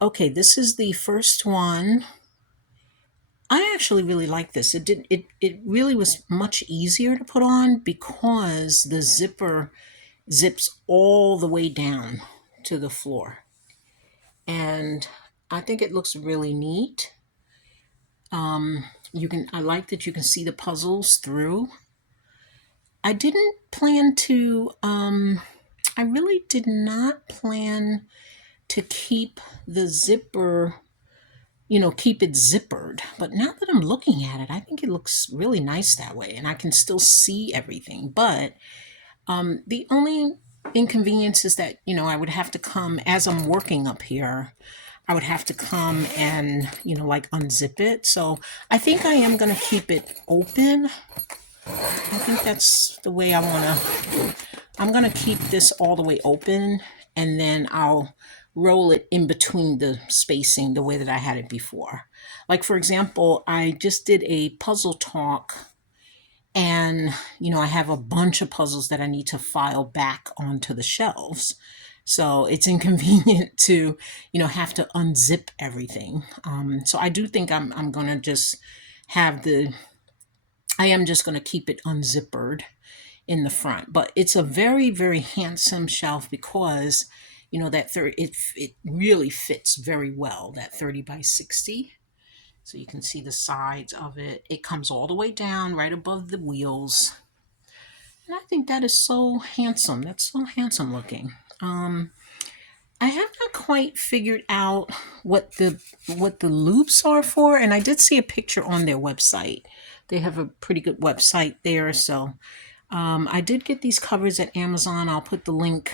Okay, this is the first one. I actually really like this. It really was much easier to put on because the zipper zips all the way down to the floor. And I think it looks really neat. I like that you can see the puzzles through. I didn't plan to I really did not plan to keep the zipper, keep it zippered. But now that I'm looking at it, I think it looks really nice that way, and I can still see everything. But the only inconvenience is that, I would have to come as I'm working up here. I would have to come and, like unzip it. So I think I am going to keep it open. I think that's the way I'm going to keep this all the way open, and then I'll roll it in between the spacing the way that I had it before. Like, for example, I just did a puzzle talk, and, I have a bunch of puzzles that I need to file back onto the shelves. So it's inconvenient to, have to unzip everything. So I do think I'm going to just have I am just going to keep it unzippered in the front. But it's a very, very handsome shelf because, that it really fits very well, that 30 by 60. So you can see the sides of it. It comes all the way down right above the wheels. And I think that is so handsome. That's so handsome looking. I have not quite figured out what the loops are for, and I did see a picture on their website. They have a pretty good website there. So I did get these covers at Amazon. I'll put the link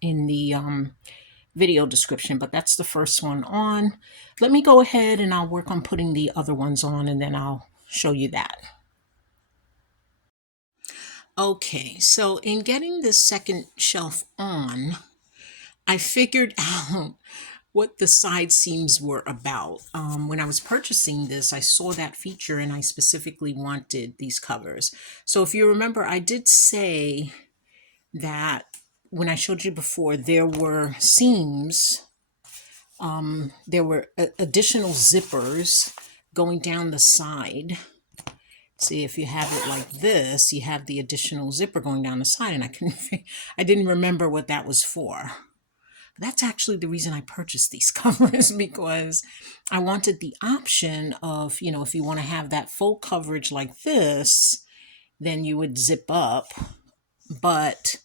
in the video description, but that's the first one on. Let me go ahead and I'll work on putting the other ones on, and then I'll show you that. Okay, so in getting the second shelf on, I figured out what the side seams were about. When I was purchasing this, I saw that feature and I specifically wanted these covers. So if you remember, I did say that when I showed you before, there were seams, there were additional zippers going down the side. See, if you have it like this, you have the additional zipper going down the side, and I didn't remember what that was for. That's actually the reason I purchased these covers, because I wanted the option of, if you want to have that full coverage like this, then you would zip up. But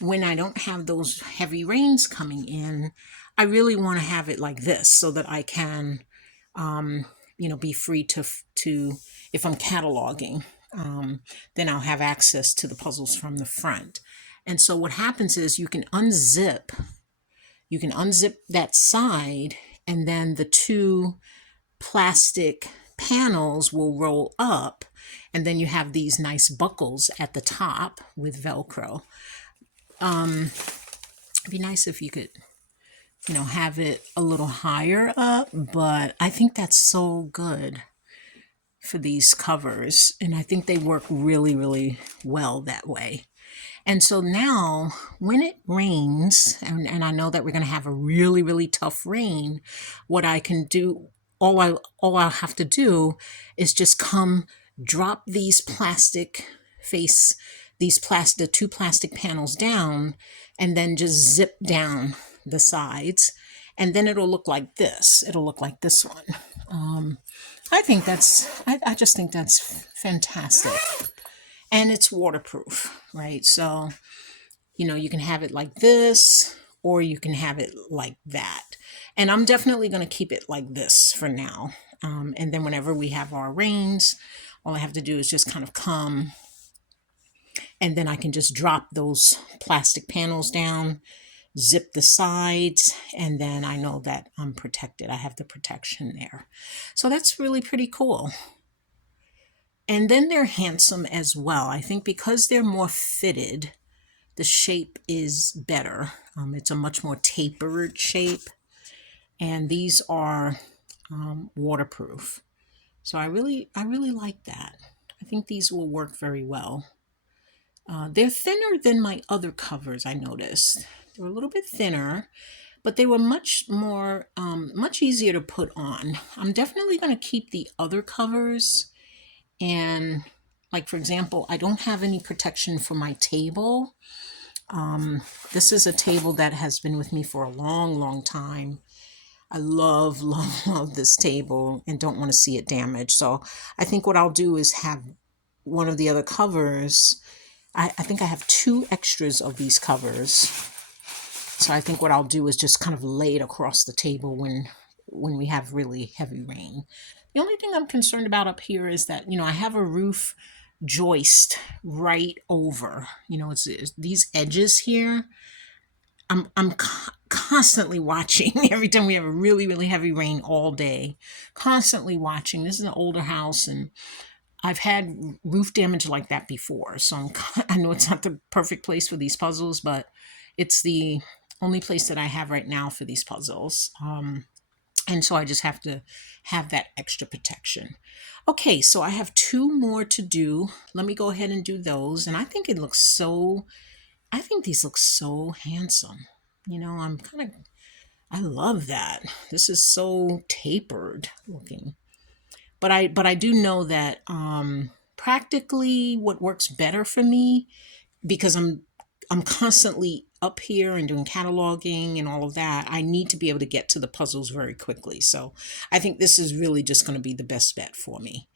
when I don't have those heavy rains coming in, I really want to have it like this so that I can, be free to if I'm cataloging, then I'll have access to the puzzles from the front. And so what happens is you can unzip that side, and then the two plastic panels will roll up, and then you have these nice buckles at the top with Velcro. It'd be nice if you could, have it a little higher up, but I think that's so good for these covers, and I think they work really, really well that way. And so now when it rains, and I know that we're going to have a really, really tough rain, what I can do, all I'll have to do is just come drop these the two plastic panels down, and then just zip down the sides. And then it'll look like this. It'll look like this one. I just think that's fantastic. And it's waterproof, right? So, you can have it like this, or you can have it like that. And I'm definitely going to keep it like this for now. And then whenever we have our rains, all I have to do is just kind of come, and then I can just drop those plastic panels down, zip the sides, and then I know that I'm protected. I have the protection there. So that's really pretty cool. And then they're handsome as well. I think because they're more fitted, the shape is better. It's a much more tapered shape. And these are waterproof. So I really like that. I think these will work very well. They're thinner than my other covers, I noticed. They're a little bit thinner, but they were much easier to put on. I'm definitely going to keep the other covers. And like, for example, I don't have any protection for my table. This is a table that has been with me for a long, long time. I love, love, love this table and don't want to see it damaged. So I think what I'll do is have one of the other covers. I think I have two extras of these covers. So I think what I'll do is just kind of lay it across the table when we have really heavy rain. The only thing I'm concerned about up here is that, I have a roof joist right over, it's these edges here. I'm constantly watching every time we have a really, really heavy rain all day, constantly watching. This is an older house and I've had roof damage like that before. So I know it's not the perfect place for these puzzles, but it's the only place that I have right now for these puzzles. And so I just have to have that extra protection. Okay, so I have two more to do. Let me go ahead and do those. And I think I think these look so handsome. I love that. This is so tapered looking. But I do know that practically what works better for me, because I'm constantly up here and doing cataloging and all of that, I need to be able to get to the puzzles very quickly. So I think this is really just going to be the best bet for me,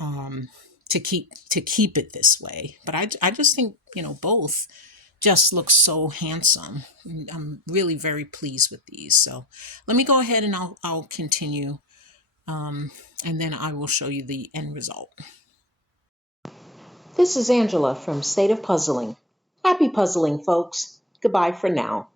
to keep it this way. But I just think, both just look so handsome. I'm really very pleased with these. So let me go ahead and I'll continue, and then I will show you the end result. This is Angela from State of Puzzling. Happy puzzling, folks. Goodbye for now.